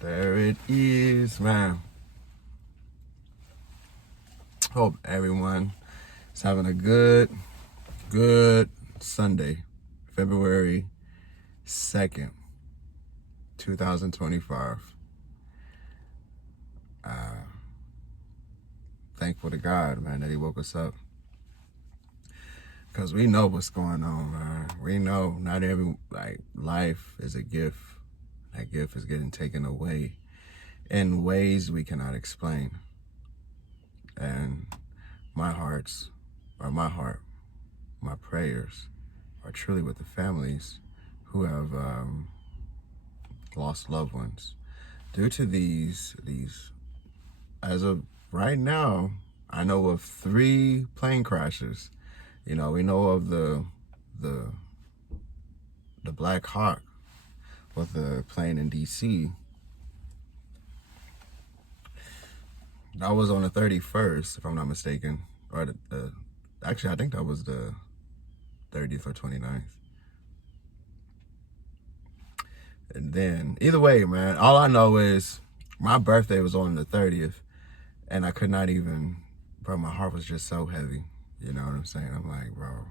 There it is, man. Hope everyone is having a good Sunday, February 2nd, 2025. Thankful to God, man, that he woke us up. Because we know what's going on, man. We know not every, life is a gift. That gift is getting taken away in ways we cannot explain. And my heart, my prayers are truly with the families who have lost loved ones due to these. As of right now, I know of 3 plane crashes. We know of the Black Hawk with the plane in DC. That was on the 31st, if I'm not mistaken. Or actually, I think that was the 30th or 29th. And then, either way, man, all I know is my birthday was on the 30th, and I could not even, bro, my heart was just so heavy. You know what I'm saying? I'm like, bro,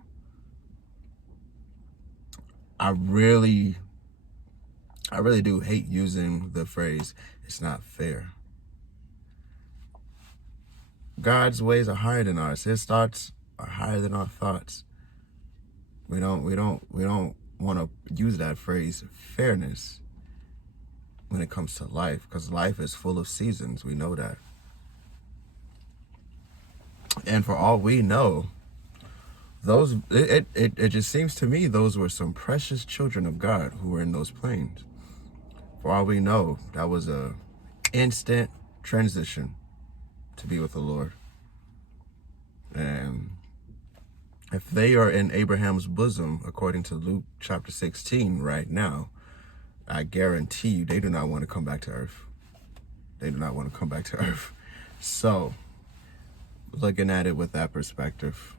I really do hate using the phrase, it's not fair. God's ways are higher than ours. His thoughts are higher than our thoughts. We don't want to use that phrase, fairness, when it comes to life, because life is full of seasons. We know that. And for all we know, it just seems to me those were some precious children of God who were in those planes. For all we know, that was a instant transition to be with the Lord. And if they are in Abraham's bosom, according to Luke chapter 16 right now, I guarantee you they do not want to come back to earth. They do not want to come back to earth. So, looking at it with that perspective,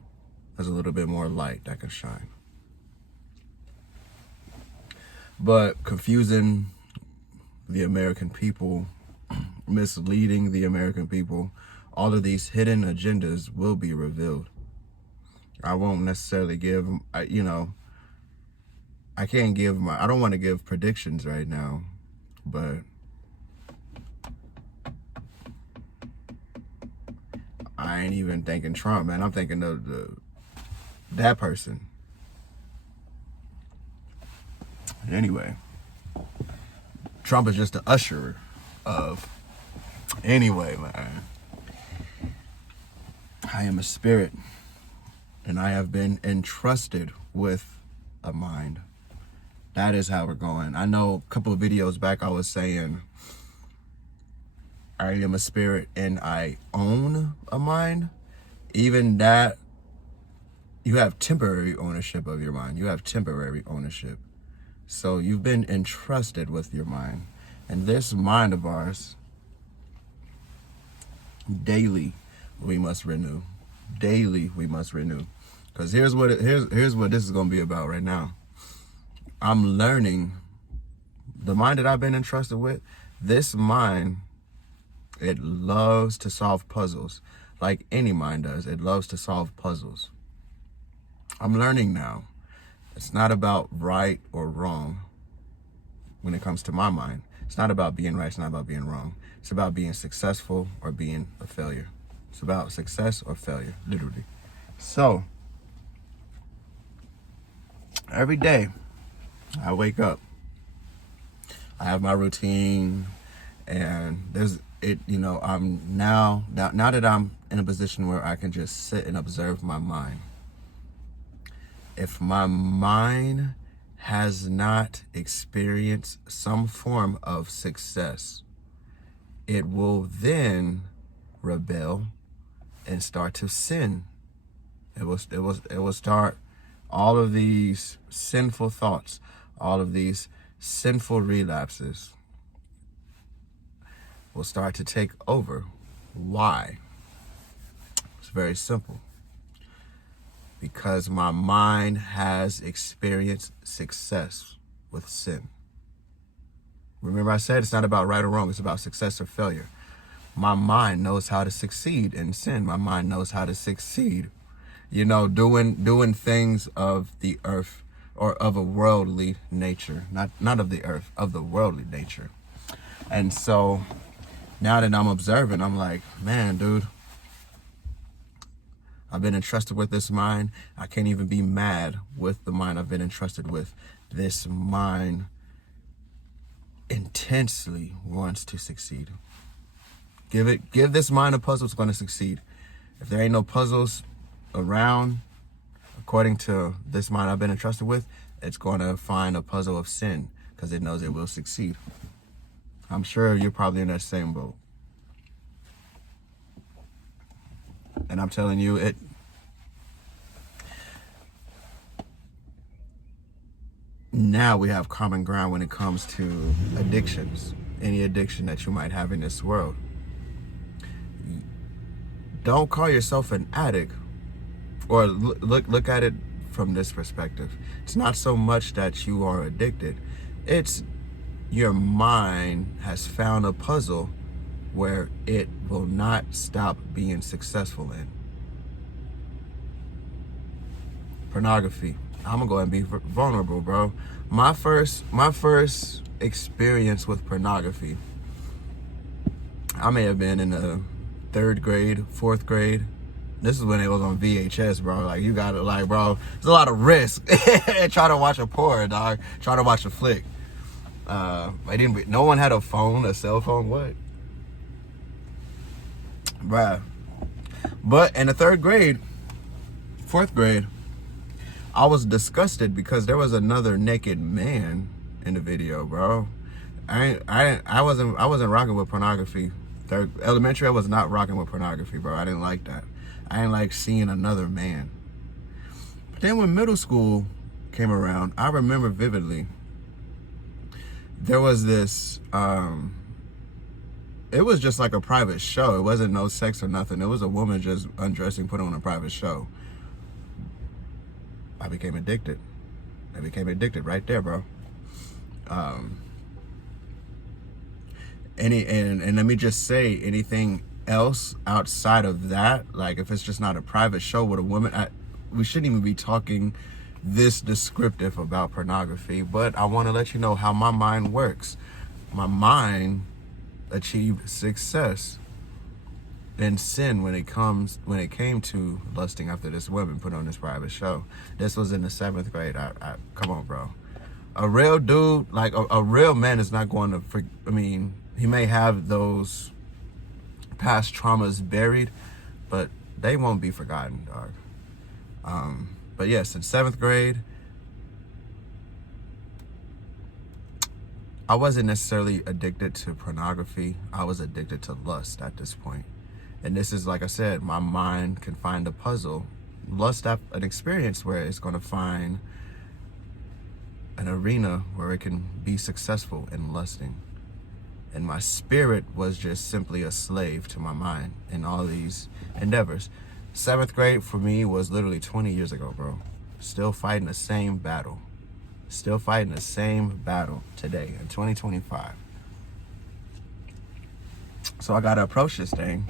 there's a little bit more light that can shine. But confusing the American people, misleading the American people, all of these hidden agendas will be revealed. I won't necessarily give, I don't want to give predictions right now, but I ain't even thinking Trump, man. I'm thinking of that person. Anyway, Trump is just the usher of. Anyway, man, I am a spirit, and I have been entrusted with a mind. That is how we're going. I know a couple of videos back I was saying I am a spirit and I own a mind. Even that, you have temporary ownership of your mind. You have temporary ownership. So you've been entrusted with your mind. And this mind of ours, daily we must renew. Daily we must renew. Because here's what this is going to be about right now. I'm learning the mind that I've been entrusted with. This mind, it loves to solve puzzles like any mind does. It loves to solve puzzles. I'm learning now. It's not about right or wrong when it comes to my mind. It's not about being right. It's not about being wrong. It's about being successful or being a failure. It's about success or failure, literally. So, every day I wake up, I have my routine, and I'm now that I'm in a position where I can just sit and observe my mind. If my mind has not experienced some form of success, it will then rebel and start to sin. It will start all of these sinful thoughts, all of these sinful relapses will start to take over. Why? It's very simple. Because my mind has experienced success with sin. Remember I said it's not about right or wrong. It's about success or failure. My mind knows how to succeed in sin. My mind knows how to succeed, doing things of the earth or of a worldly nature, not of the earth, of the worldly nature. And so now that I'm observing, I'm like, man, dude, I've been entrusted with this mind. I can't even be mad with the mind I've been entrusted with. This mind intensely wants to succeed. Give this mind a puzzle, it's going to succeed. If there ain't no puzzles around, according to this mind I've been entrusted with, it's going to find a puzzle of sin because it knows it will succeed. I'm sure you're probably in that same boat. And I'm telling you, now we have common ground when it comes to addictions. Any addiction that you might have in this world. Don't call yourself an addict, or look at it from this perspective. It's not so much that you are addicted. It's your mind has found a puzzle where it will not stop being successful in. Pornography. I'm gonna go ahead and be vulnerable, bro. My first experience with pornography, I may have been in the 3rd grade, 4th grade. This is when it was on VHS, bro. Like, you gotta, like, bro, there's a lot of risk. Try to watch a porn, dog. Try to watch a flick. No one had a phone, a cell phone, what? Bruh. But in the 3rd grade, 4th grade, I was disgusted because there was another naked man in the video, bro. I wasn't rocking with pornography. Elementary, I was not rocking with pornography, bro. I didn't like that. I didn't like seeing another man. But then when middle school came around, I remember vividly, there was this, it was just like a private show. It wasn't no sex or nothing. It was a woman just undressing, putting on a private show. I became addicted. Right there, bro. And let me just say, anything else outside of that, like if it's just not a private show with a woman, we shouldn't even be talking this descriptive about pornography. But I want to let you know how my mind works. My mind achieved success in sin when it came to lusting after this woman put on this private show. This was in the 7th grade. Come on, bro. A real dude, like a real man, is not going to. He may have those past traumas buried, but they won't be forgotten, dog. But yes, in 7th grade, I wasn't necessarily addicted to pornography. I was addicted to lust at this point. And this is, like I said, my mind can find a puzzle. Lust up an experience where it's going to find an arena where it can be successful in lusting. And my spirit was just simply a slave to my mind in all these endeavors. 7th grade for me was literally 20 years ago, bro. Still fighting the same battle. Still fighting the same battle today in 2025. So I got to approach this thing.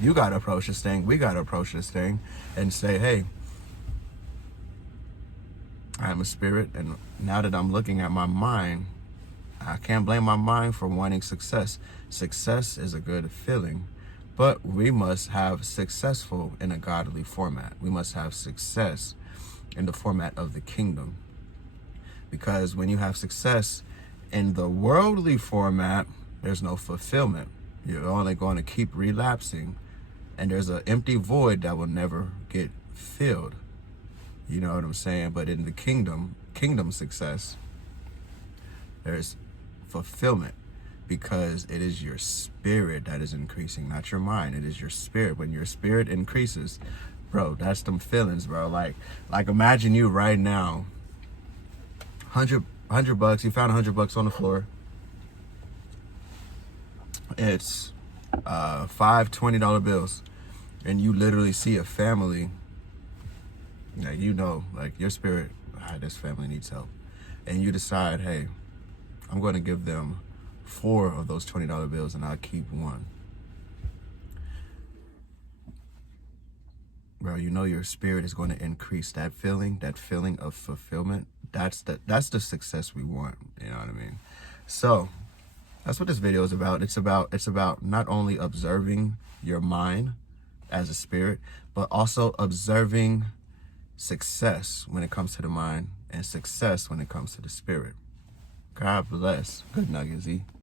You got to approach this thing. We got to approach this thing and say, hey, I am a spirit. And now that I'm looking at my mind, I can't blame my mind for wanting success. Success is a good feeling, but we must have successful in a godly format. We must have success in the format of the kingdom. Because when you have success in the worldly format, there's no fulfillment. You're only going to keep relapsing, and there's an empty void that will never get filled. You know what I'm saying? But in the kingdom success, there's fulfillment, because it is your spirit that is increasing, not your mind. It is your spirit. When your spirit increases, bro, that's them feelings, bro. Like imagine you right now, $100, you found $100 on the floor. It's 5 $20 bills, and you literally see a family. Like your spirit, this family needs help, and you decide, hey, I'm going to give them 4 of those $20 bills and I'll keep 1. Bro, you know your spirit is going to increase. That feeling of fulfillment, that's the success we want. You know what I mean? So that's what this video is about. It's about not only observing your mind as a spirit, but also observing success when it comes to the mind and success when it comes to the spirit. God bless. Good nuggets, E.